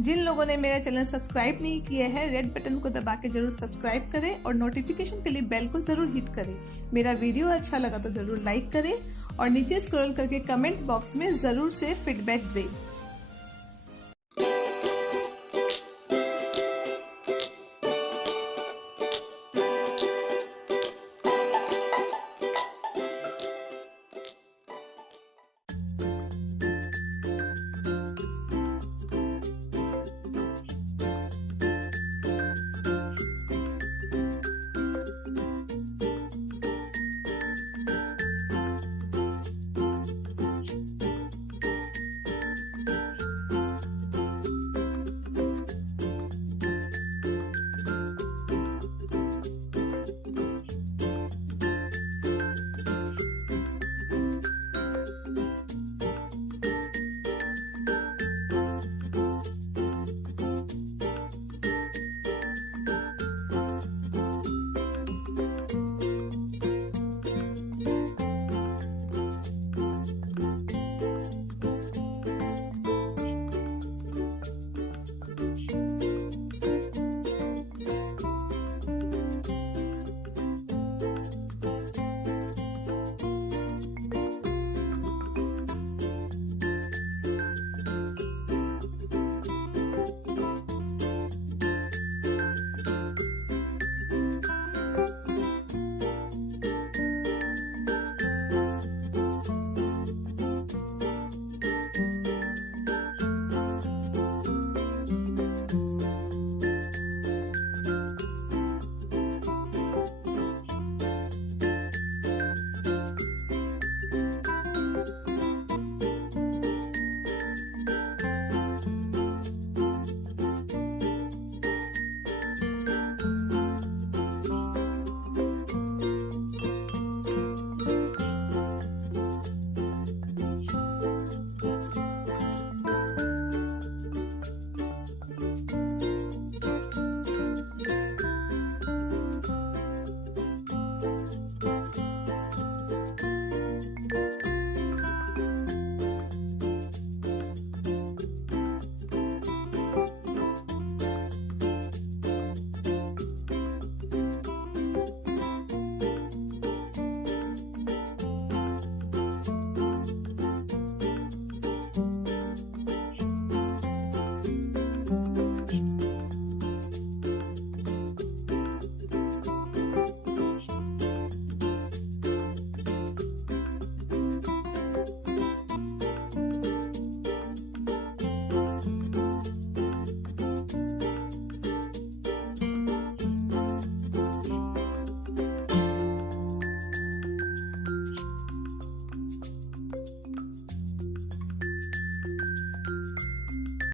जिन लोगों ने मेरा चैनल सब्सक्राइब नहीं किया है, रेड बटन को दबा के जरूर सब्सक्राइब करें और नोटिफिकेशन के लिए बेल को जरूर हिट करें। मेरा वीडियो अच्छा लगा तो जरूर लाइक करें और नीचे स्क्रॉल करके कमेंट बॉक्स में जरूर से फीडबैक दें।